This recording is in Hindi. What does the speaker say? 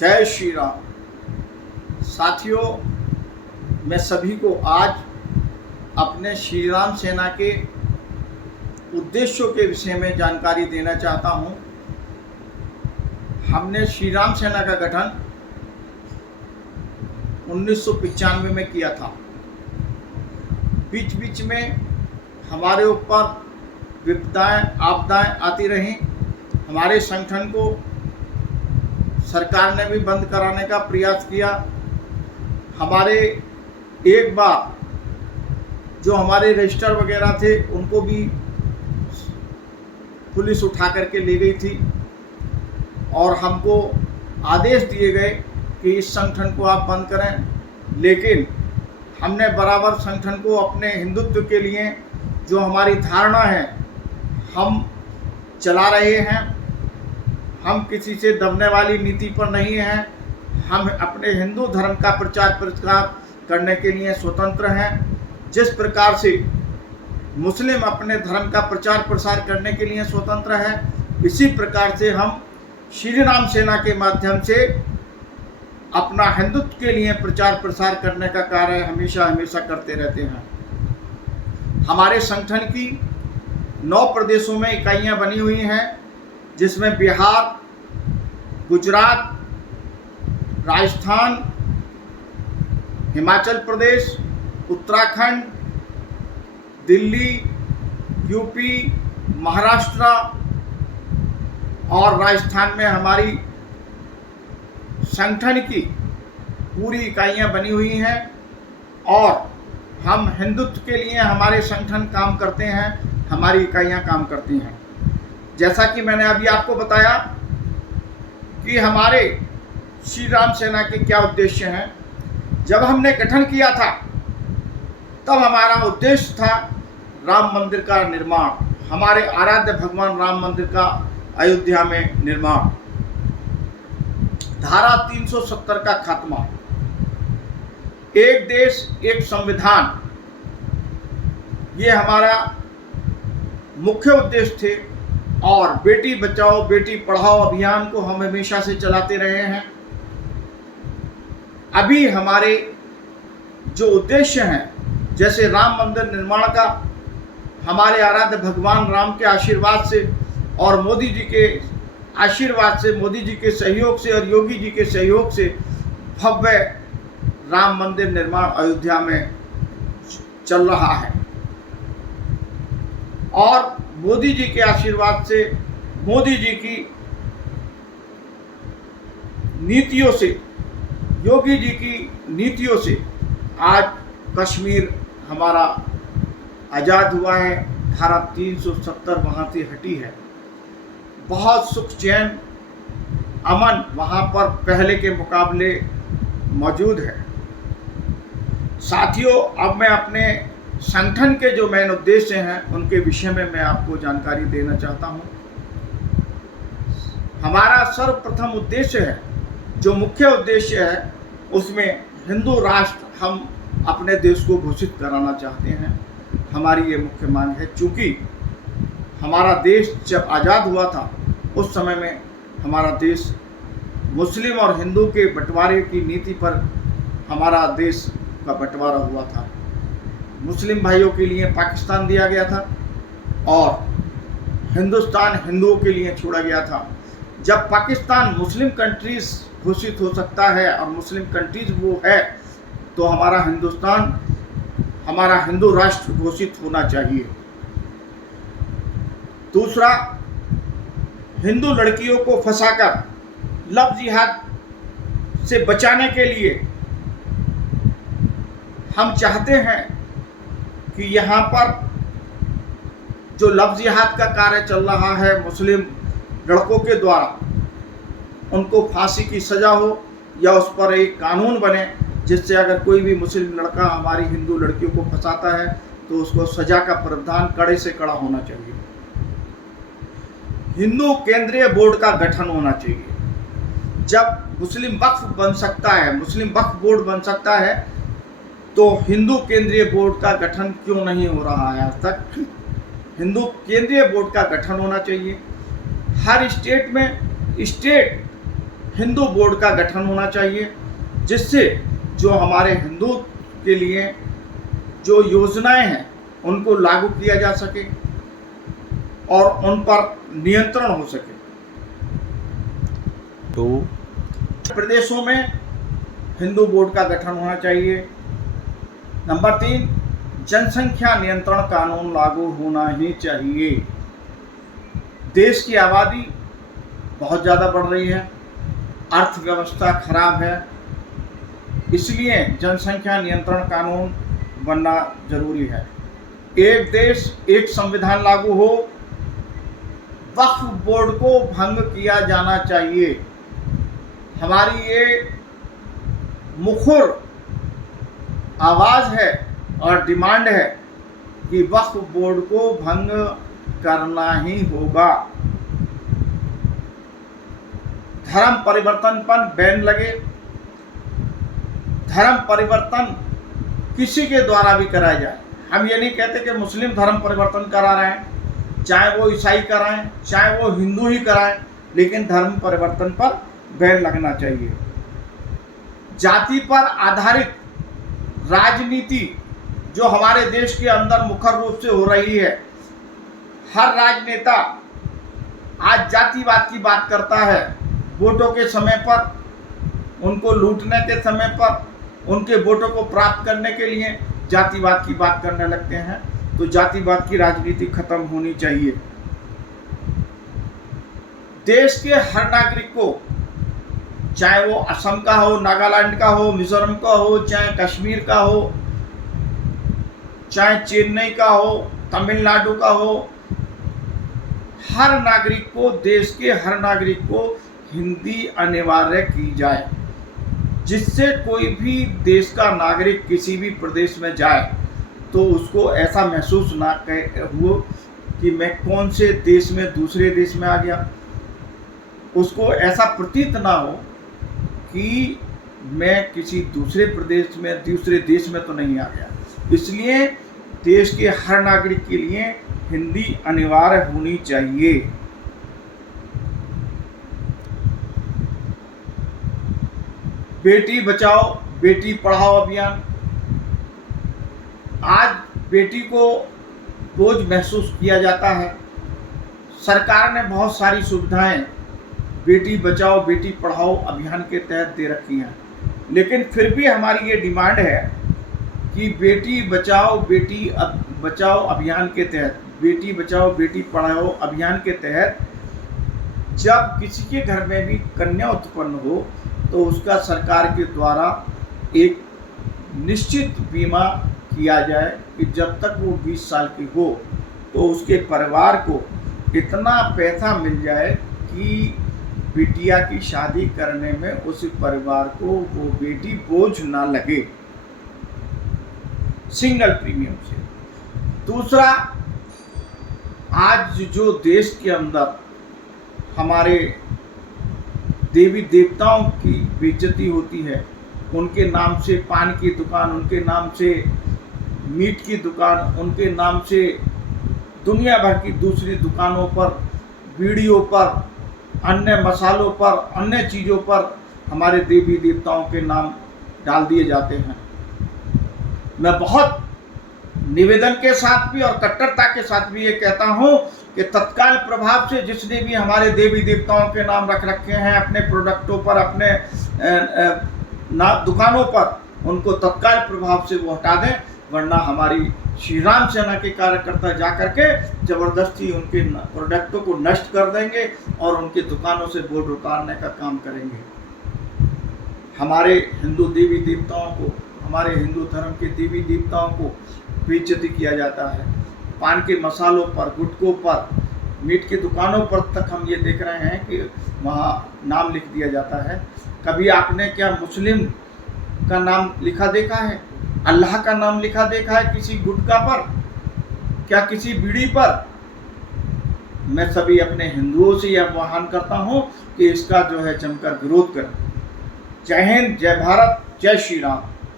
जय श्री राम। साथियों, मैं सभी को आज अपने श्री राम सेना के उद्देश्यों के विषय में जानकारी देना चाहता हूं। हमने श्री राम सेना का गठन 1995 में किया था। बीच बीच में हमारे ऊपर विपदाएं आपदाएं आती रहीं। हमारे संगठन को सरकार ने भी बंद कराने का प्रयास किया। हमारे एक बार जो हमारे रजिस्टर वगैरह थे उनको भी पुलिस उठा करके ले गई थी और हमको आदेश दिए गए कि इस संगठन को आप बंद करें। लेकिन हमने बराबर संगठन को अपने हिंदुत्व के लिए जो हमारी धारणा है हम चला रहे हैं। हम किसी से दबने वाली नीति पर नहीं हैं। हम अपने हिंदू धर्म का प्रचार प्रसार करने के लिए स्वतंत्र हैं। जिस प्रकार से मुस्लिम अपने धर्म का प्रचार प्रसार करने के लिए स्वतंत्र है, इसी प्रकार से हम श्री राम सेना के माध्यम से अपना हिंदुत्व के लिए प्रचार प्रसार करने का कार्य हमेशा हमेशा करते रहते हैं। हमारे संगठन की 9 प्रदेशों में इकाइयां बनी हुई हैं, जिसमें बिहार, गुजरात, राजस्थान, हिमाचल प्रदेश, उत्तराखंड, दिल्ली, यूपी, महाराष्ट्र और राजस्थान में हमारी संगठन की पूरी इकाइयां बनी हुई हैं और हम हिंदुत्व के लिए हमारे संगठन काम करते हैं, हमारी इकाइयां काम करती हैं। जैसा कि मैंने अभी आपको बताया कि हमारे श्री राम सेना के क्या उद्देश्य हैं। जब हमने गठन किया था तब हमारा उद्देश्य था राम मंदिर का निर्माण, हमारे आराध्य भगवान राम मंदिर का अयोध्या में निर्माण, धारा 370 का खात्मा, एक देश एक संविधान, ये हमारा मुख्य उद्देश्य थे। और बेटी बचाओ बेटी पढ़ाओ अभियान को हम हमेशा से चलाते रहे हैं। अभी हमारे जो उद्देश्य हैं, जैसे राम मंदिर निर्माण का, हमारे आराध्य भगवान राम के आशीर्वाद से और मोदी जी के आशीर्वाद से, मोदी जी के सहयोग से और योगी जी के सहयोग से भव्य राम मंदिर निर्माण अयोध्या में चल रहा है। और मोदी जी के आशीर्वाद से, मोदी जी की नीतियों से, योगी जी की नीतियों से आज कश्मीर हमारा आज़ाद हुआ है। धारा 370 वहाँ से हटी है। बहुत सुख चैन अमन वहाँ पर पहले के मुकाबले मौजूद है। साथियों, अब मैं अपने संगठन के जो मेन उद्देश्य हैं उनके विषय में मैं आपको जानकारी देना चाहता हूं। हमारा सर्वप्रथम उद्देश्य है, जो मुख्य उद्देश्य है, उसमें हिंदू राष्ट्र हम अपने देश को घोषित कराना चाहते हैं। हमारी ये मुख्य मांग है। चूँकि हमारा देश जब आज़ाद हुआ था उस समय में हमारा देश मुस्लिम और हिंदू के बंटवारे की नीति पर हमारा देश का बंटवारा हुआ था। मुस्लिम भाइयों के लिए पाकिस्तान दिया गया था और हिंदुस्तान हिंदुओं के लिए छोड़ा गया था। जब पाकिस्तान मुस्लिम कंट्रीज घोषित हो सकता है और मुस्लिम कंट्रीज वो है, तो हमारा हिंदुस्तान, हमारा हिंदू राष्ट्र घोषित होना चाहिए। दूसरा, हिंदू लड़कियों को फंसाकर लव जिहाद से बचाने के लिए हम चाहते हैं कि यहाँ पर जो लव जिहाद का कार्य चल रहा है मुस्लिम लड़कों के द्वारा, उनको फांसी की सज़ा हो या उस पर एक कानून बने जिससे अगर कोई भी मुस्लिम लड़का हमारी हिंदू लड़कियों को फंसाता है तो उसको सज़ा का प्रावधान कड़े से कड़ा होना चाहिए। हिंदू केंद्रीय बोर्ड का गठन होना चाहिए। जब मुस्लिम वक्फ बन सकता है, मुस्लिम वक्फ बोर्ड बन सकता है, तो हिंदू केंद्रीय बोर्ड का गठन क्यों नहीं हो रहा है आज तक? हिंदू केंद्रीय बोर्ड का गठन होना चाहिए। हर स्टेट में स्टेट हिंदू बोर्ड का गठन होना चाहिए, जिससे जो हमारे हिंदू के लिए जो योजनाएं हैं उनको लागू किया जा सके और उन पर नियंत्रण हो सके। तो प्रदेशों में हिंदू बोर्ड का गठन होना चाहिए। नंबर 3, जनसंख्या नियंत्रण कानून लागू होना ही चाहिए। देश की आबादी बहुत ज़्यादा बढ़ रही है, अर्थव्यवस्था खराब है, इसलिए जनसंख्या नियंत्रण कानून बनना जरूरी है। एक देश एक संविधान लागू हो, वक्फ बोर्ड को भंग किया जाना चाहिए। हमारी ये मुखर आवाज़ है और डिमांड है कि वक्फ बोर्ड को भंग करना ही होगा। धर्म परिवर्तन पर बैन लगे। धर्म परिवर्तन किसी के द्वारा भी कराया जाए। हम ये नहीं कहते कि मुस्लिम धर्म परिवर्तन करा रहे हैं, चाहे वो ईसाई कराएं, चाहे वो हिंदू ही कराएं, लेकिन धर्म परिवर्तन पर बैन लगना चाहिए। जाति पर आधारित राजनीति जो हमारे देश के अंदर मुखर रूप से हो रही है, हर राजनेता आज जातिवाद की बात करता है। वोटों के समय पर, उनको लूटने के समय पर, उनके वोटों को प्राप्त करने के लिए जातिवाद की बात करने लगते हैं। तो जातिवाद की राजनीति खत्म होनी चाहिए। देश के हर नागरिक को, चाहे वो असम का हो, नागालैंड का हो, मिजोरम का हो, चाहे कश्मीर का हो, चाहे चेन्नई का हो, तमिलनाडु का हो, हर नागरिक को, देश के हर नागरिक को हिंदी अनिवार्य की जाए, जिससे कोई भी देश का नागरिक किसी भी प्रदेश में जाए तो उसको ऐसा महसूस ना हो कि मैं कौन से देश में, दूसरे देश में आ गया। उसको ऐसा प्रतीत ना हो कि मैं किसी दूसरे प्रदेश में, दूसरे देश में तो नहीं आ गया। इसलिए देश के हर नागरिक के लिए हिंदी अनिवार्य होनी चाहिए। बेटी बचाओ बेटी पढ़ाओ अभियान, आज बेटी को बोझ महसूस किया जाता है। सरकार ने बहुत सारी सुविधाएं बेटी बचाओ बेटी पढ़ाओ अभियान के तहत दे रखी हैं, लेकिन फिर भी हमारी ये डिमांड है कि बेटी बचाओ बेटी बचाओ अभियान के तहत, बेटी बचाओ बेटी पढ़ाओ अभियान के तहत जब किसी के घर में भी कन्या उत्पन्न हो तो उसका सरकार के द्वारा एक निश्चित बीमा किया जाए कि जब तक वो 20 साल की हो तो उसके परिवार को इतना पैसा मिल जाए कि बिटिया की शादी करने में उस परिवार को वो बेटी बोझ ना लगे, सिंगल प्रीमियम से। दूसरा, आज जो देश के अंदर हमारे देवी देवताओं की बेइज्जती होती है, उनके नाम से पान की दुकान, उनके नाम से मीट की दुकान, उनके नाम से दुनिया भर की दूसरी दुकानों पर, बीड़ियों पर, अन्य मसालों पर, अन्य चीज़ों पर हमारे देवी देवताओं के नाम डाल दिए जाते हैं। मैं बहुत निवेदन के साथ भी और कट्टरता के साथ भी ये कहता हूँ कि तत्काल प्रभाव से जिसने भी हमारे देवी देवताओं के नाम रख रखे हैं अपने प्रोडक्टों पर, अपने दुकानों पर, उनको तत्काल प्रभाव से वो हटा दें, वरना हमारी श्री राम सेना के कार्यकर्ता जाकर के जबरदस्ती उनके प्रोडक्टों को नष्ट कर देंगे और उनकी दुकानों से बोर्ड उतारने का काम करेंगे। हमारे हिंदू देवी देवताओं को, हमारे हिंदू धर्म के देवी देवताओं को बेइज्जती किया जाता है। पान के मसालों पर, गुटखों पर, मीट की दुकानों पर तक हम ये देख रहे हैं कि वहाँ नाम लिख दिया जाता है। कभी आपने क्या मुस्लिम का नाम लिखा देखा है? अल्लाह का नाम लिखा देखा है किसी गुटखा पर? क्या किसी बीड़ी पर? मैं सभी अपने हिंदुओं से यह आह्वान करता हूँ कि इसका जो है जमकर विरोध करें। जय हिंद, जय भारत, जय श्री राम।